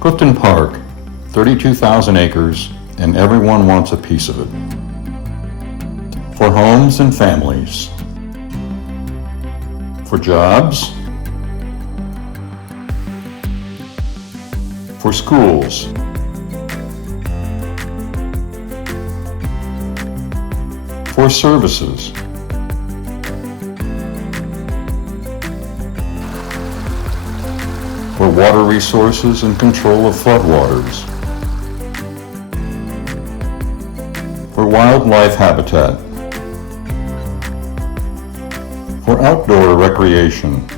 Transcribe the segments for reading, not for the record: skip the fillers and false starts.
Clifton Park, 32,000 acres, and everyone wants a piece of it. For homes and families, for jobs, for schools, for services, for water resources and control of floodwaters, for wildlife habitat, for outdoor recreation.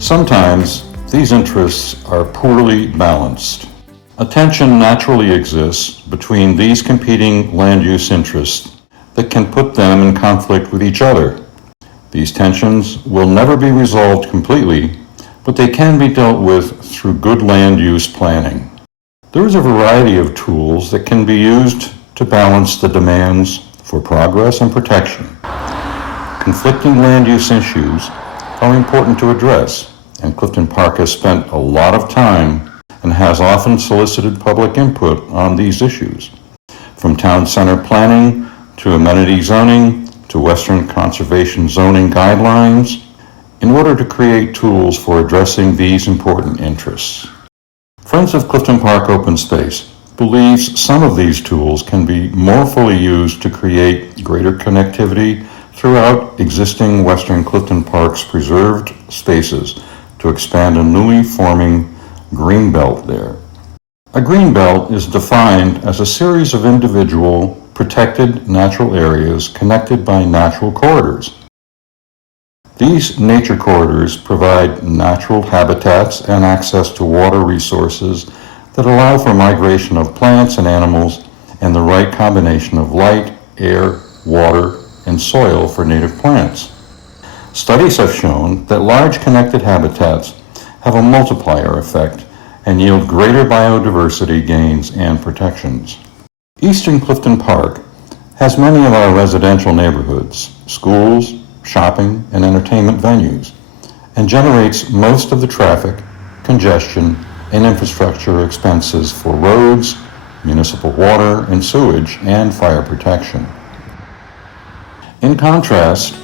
Sometimes these interests are poorly balanced. A tension naturally exists between these competing land use interests that can put them in conflict with each other. These tensions will never be resolved completely, but they can be dealt with through good land use planning. There is a variety of tools that can be used to balance the demands for progress and protection. Conflicting land use issues are important to address, and Clifton Park has spent a lot of time and has often solicited public input on these issues, from town center planning to amenity zoning to Western conservation zoning guidelines, in order to create tools for addressing these important interests. Friends of Clifton Park Open Space believes some of these tools can be more fully used to create greater connectivity throughout existing Western Clifton Park's preserved spaces to expand a newly forming Greenbelt there. A Greenbelt is defined as a series of individual protected natural areas connected by natural corridors. These nature corridors provide natural habitats and access to water resources that allow for migration of plants and animals and the right combination of light, air, water, and soil for native plants. Studies have shown that large connected habitats have a multiplier effect and yield greater biodiversity gains and protections. Eastern Clifton Park has many of our residential neighborhoods, schools, shopping, and entertainment venues, and generates most of the traffic, congestion, and infrastructure expenses for roads, municipal water and sewage, and fire protection. In contrast,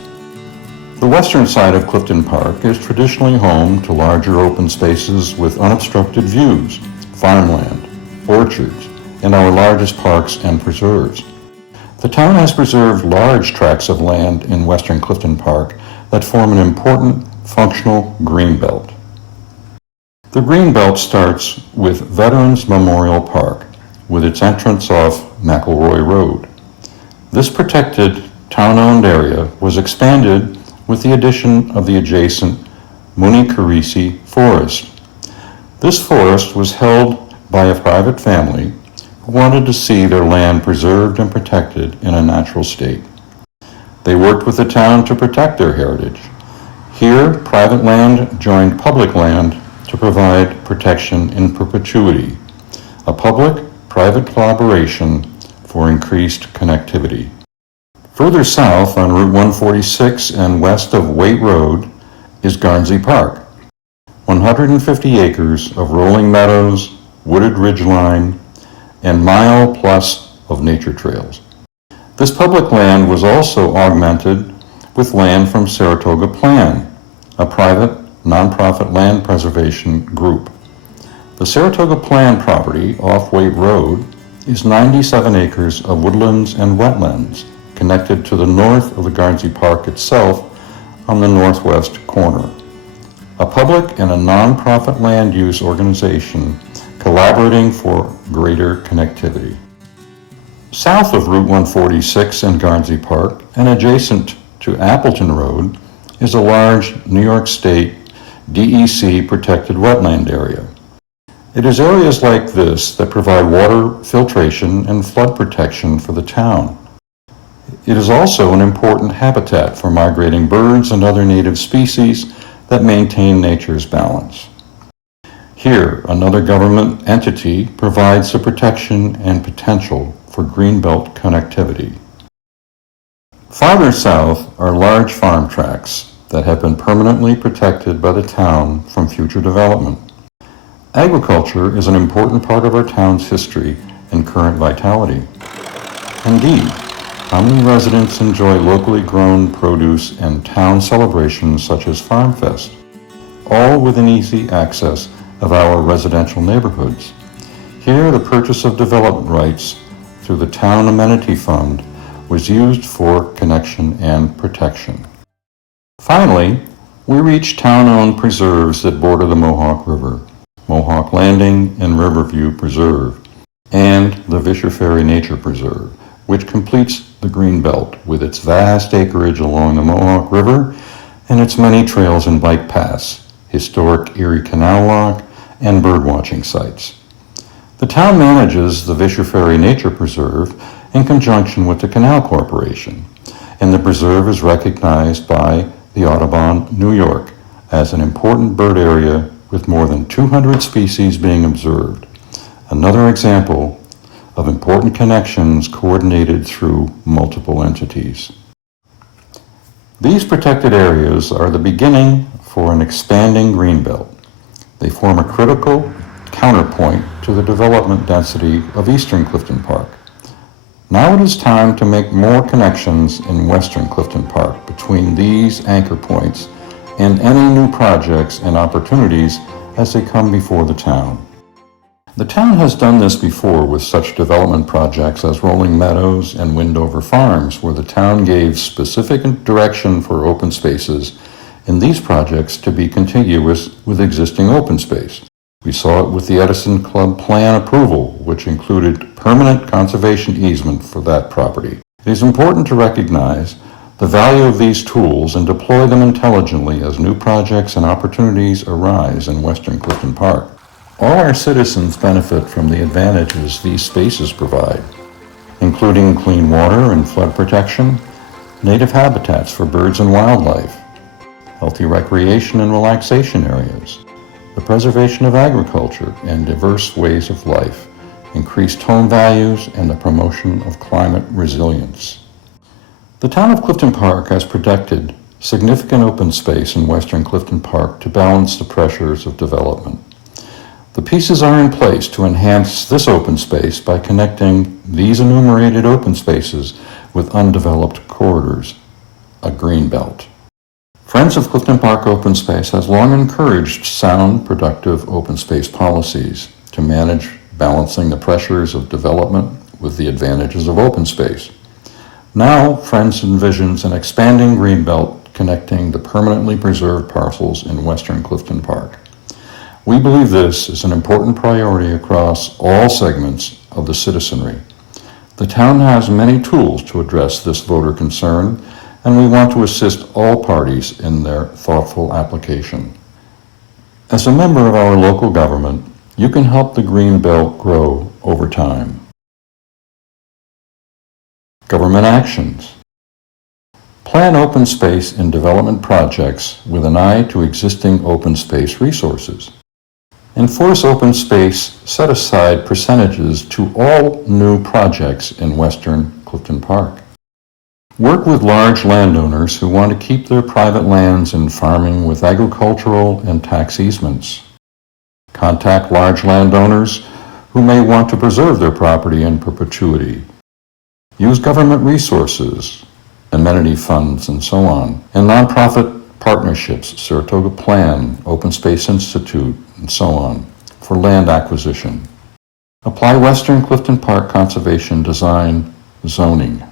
the western side of Clifton Park is traditionally home to larger open spaces with unobstructed views, farmland, orchards, and our largest parks and preserves. The town has preserved large tracts of land in western Clifton Park that form an important functional greenbelt. The greenbelt starts with Veterans Memorial Park, with its entrance off McElroy Road. This protected town-owned area was expanded with the addition of the adjacent Muni Carisi Forest. This forest was held by a private family who wanted to see their land preserved and protected in a natural state. They worked with the town to protect their heritage. Here, private land joined public land to provide protection in perpetuity, a public-private collaboration for increased connectivity. Further south on Route 146 and west of Waite Road is Garnsey Park, 150 acres of rolling meadows, wooded ridgeline, and mile-plus of nature trails. This public land was also augmented with land from Saratoga Plan, a private, nonprofit land preservation group. The Saratoga Plan property off Waite Road is 97 acres of woodlands and wetlands connected to the north of the Garnsey Park itself on the northwest corner. A public and a nonprofit land use organization collaborating for greater connectivity. South of Route 146 and Garnsey Park and adjacent to Appleton Road is a large New York State DEC protected wetland area. It is areas like this that provide water filtration and flood protection for the town. It is also an important habitat for migrating birds and other native species that maintain nature's balance. Here, another government entity provides the protection and potential for greenbelt connectivity. Farther south are large farm tracts that have been permanently protected by the town from future development. Agriculture is an important part of our town's history and current vitality. Indeed, how many residents enjoy locally grown produce and town celebrations such as Farm Fest, all within easy access of our residential neighborhoods? Here, the purchase of development rights through the Town Amenity Fund was used for connection and protection. Finally, we reach town-owned preserves that border the Mohawk River, Mohawk Landing and Riverview Preserve, and the Vischer Ferry Nature Preserve, which completes the Greenbelt with its vast acreage along the Mohawk River and its many trails and bike paths, historic Erie Canal Lock, and birdwatching sites. The town manages the Vischer Ferry Nature Preserve in conjunction with the Canal Corporation, and the preserve is recognized by the Audubon, New York, as an important bird area with more than 200 species being observed. Another example of important connections coordinated through multiple entities. These protected areas are the beginning for an expanding greenbelt. They form a critical counterpoint to the development density of eastern Clifton Park. Now it is time to make more connections in western Clifton Park between these anchor points and any new projects and opportunities as they come before the town. The town has done this before with such development projects as Rolling Meadows and Windover Farms, where the town gave specific direction for open spaces in these projects to be contiguous with existing open space. We saw it with the Edison Club plan approval, which included permanent conservation easement for that property. It is important to recognize the value of these tools and deploy them intelligently as new projects and opportunities arise in western Clifton Park. All our citizens benefit from the advantages these spaces provide, including clean water and flood protection, native habitats for birds and wildlife, healthy recreation and relaxation areas, the preservation of agriculture and diverse ways of life, increased home values, and the promotion of climate resilience. The town of Clifton Park has protected significant open space in western Clifton Park to balance the pressures of development. The pieces are in place to enhance this open space by connecting these enumerated open spaces with undeveloped corridors, a greenbelt. Friends of Clifton Park Open Space has long encouraged sound, productive open space policies to manage balancing the pressures of development with the advantages of open space. Now, Friends envisions an expanding greenbelt connecting the permanently preserved parcels in western Clifton Park. We believe this is an important priority across all segments of the citizenry. The town has many tools to address this voter concern, and we want to assist all parties in their thoughtful application. As a member of our local government, you can help the Greenbelt grow over time. Government actions. Plan open space and development projects with an eye to existing open space resources. Enforce open space set-aside percentages to all new projects in western Clifton Park. Work with large landowners who want to keep their private lands in farming with agricultural and tax easements. Contact large landowners who may want to preserve their property in perpetuity. Use government resources, amenity funds, and so on, and nonprofit partnerships, Saratoga Plan, Open Space Institute, and so on, for land acquisition. Apply Western Clifton Park conservation design zoning.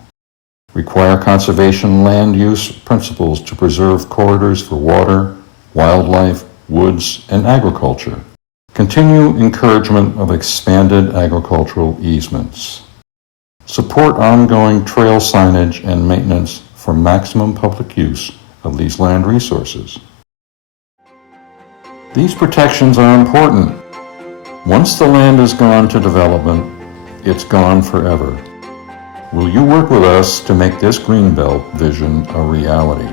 Require conservation land use principles to preserve corridors for water, wildlife, woods, and agriculture. Continue encouragement of expanded agricultural easements. Support ongoing trail signage and maintenance for maximum public use of these land resources. These protections are important. Once the land is gone to development, it's gone forever. Will you work with us to make this Greenbelt vision a reality?